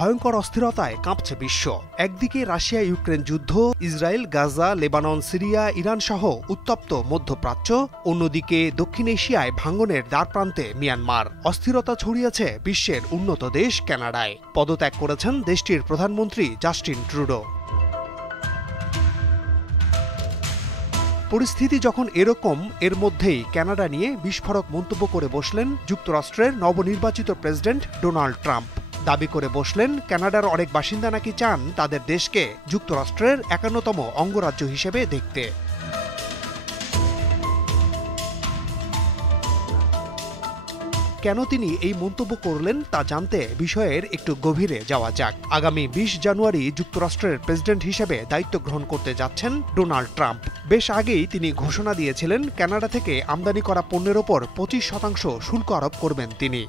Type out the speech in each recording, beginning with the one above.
ভয়ঙ্কর অস্থিরতায় কাঁপছে বিশ্ব। একদিকে রাশিয়া ইউক্রেন যুদ্ধ, Israel Gaza, Lebanon, Syria, Iran সহ উত্তপ্ত মধ্যপ্রাচ্য, অন্যদিকে দক্ষিণ এশিয়ায় ভাঙনের দ্বারপ্রান্তে মিয়ানমার। অস্থিরতা ছড়িয়েছে বিশ্বের উন্নত দেশ কানাডায়। পদত্যাগ করেছেন দেশটির প্রধানমন্ত্রী জাস্টিন ট্রুডো। পরিস্থিতি যখন এরকম, এর মধ্যেই কানাডা নিয়ে বিস্ফোরক মন্তব্য করে বসলেন যুক্তরাষ্ট্রের নবনির্বাচিত প্রেসিডেন্ট ডোনাল্ড ট্রাম্প। দাবি করে বসলেন কানাডার অনেক বাসিন্দা নাকি চান তাদের দেশকে যুক্তরাষ্ট্রের ৫১তম অঙ্গরাজ্য হিসেবে দেখতে। কেন তিনি এই মন্তব্য করলেন তা জানতে বিষয়ের একটু গভীরে যাওয়া যাক। আগামী ২০ জানুয়ারি যুক্তরাষ্ট্রের প্রেসিডেন্ট হিসেবে দায়িত্ব গ্রহণ করতে যাচ্ছেন ডোনাল্ড ট্রাম্প। বেশ আগেই তিনি ঘোষণা দিয়েছিলেন কানাডা থেকে আমদানি করা পণ্যের ওপর ২৫% শুল্ক আরোপ করবেন তিনি।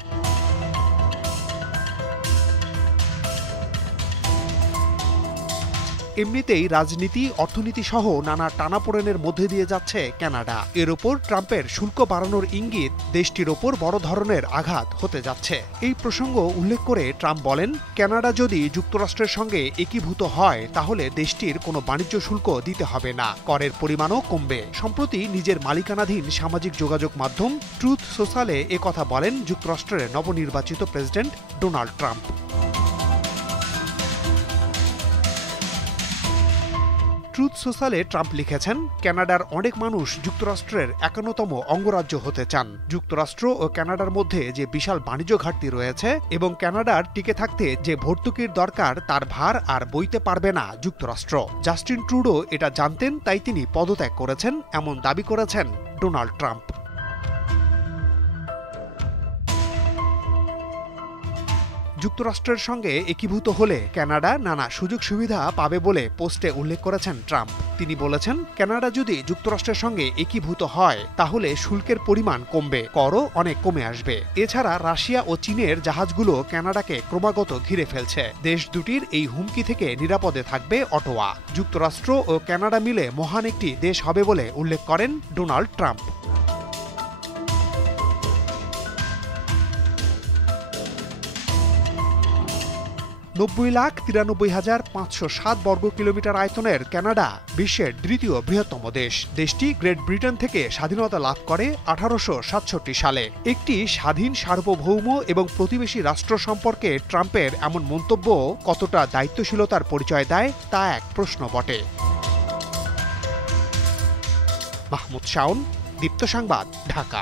এমনিতেই রাজনীতি, অর্থনীতি সহ নানা টানাপোড়েনের মধ্যে দিয়ে যাচ্ছে কানাডা। এর ওপর ট্রাম্পের শুল্ক বাড়ানোর ইঙ্গিত দেশটির ওপর বড় ধরনের আঘাত হতে যাচ্ছে। এই প্রসঙ্গ উল্লেখ করে ট্রাম্প বলেন, কানাডা যদি যুক্তরাষ্ট্রের সঙ্গে একীভূত হয় তাহলে দেশটির কোনো বাণিজ্য শুল্ক দিতে হবে না, করের পরিমাণও কমবে। সম্প্রতি নিজের মালিকানাধীন সামাজিক যোগাযোগ মাধ্যম ট্রুথ সোশ্যালে একথা বলেন যুক্তরাষ্ট্রের নবনির্বাচিত প্রেসিডেন্ট ডোনাল্ড ট্রাম্প। ট্রুথ সোশ্যালে ট্রাম্প লিখেছেন, কানাডার অনেক মানুষ যুক্তরাষ্ট্রের ৫১তম অঙ্গরাজ্য হতে চান। যুক্তরাষ্ট্র ও কানাডার মধ্যে যে বিশাল বাণিজ্য ঘাটতি রয়েছে এবং কানাডার টিকে থাকতে যে ভর্তুকির দরকার তার ভার আর বইতে পারবে না যুক্তরাষ্ট্র। জাস্টিন ট্রুডো এটা জানতেন, তাই তিনি পদত্যাগ করেছেন, এমন দাবি করেছেন ডোনাল্ড ট্রাম্প। যুক্তরাষ্ট্রের সঙ্গে একীভূত হলে কানাডা নানা সুযোগ সুবিধা পাবে বলে পোস্টে উল্লেখ করেছেন ট্রাম্প। তিনি বলেছেন, কানাডা যদি যুক্তরাষ্ট্রের সঙ্গে একীভূত হয় তাহলে শুল্কের পরিমাণ কমবে, করও অনেক কমে আসবে। এছাড়া রাশিয়া ও চীনের জাহাজগুলো কানাডাকে ক্রমাগত ঘিরে ফেলছে। দেশ দুটির এই হুমকি থেকে নিরাপদে থাকবে অটোয়া। যুক্তরাষ্ট্র ও কানাডা মিলে মহান একটি দেশ হবে বলে উল্লেখ করেন ডোনাল্ড ট্রাম্প। ৯০,৯৩,৫০৭ বর্গ কিলোমিটার আয়তনের কানাডা বিশ্বের দ্বিতীয় বৃহত্তম দেশ। দেশটি গ্রেট ব্রিটেন থেকে স্বাধীনতা লাভ করে ১৮৬৭ সালে। একটি স্বাধীন, সার্বভৌম এবং প্রতিবেশী রাষ্ট্র সম্পর্কে ট্রাম্পের এমন মন্তব্য কতটা দায়িত্বশীলতার পরিচয় দেয় তা এক প্রশ্ন বটে। মাহমুদ শাওন, দীপ্ত সংবাদ, ঢাকা।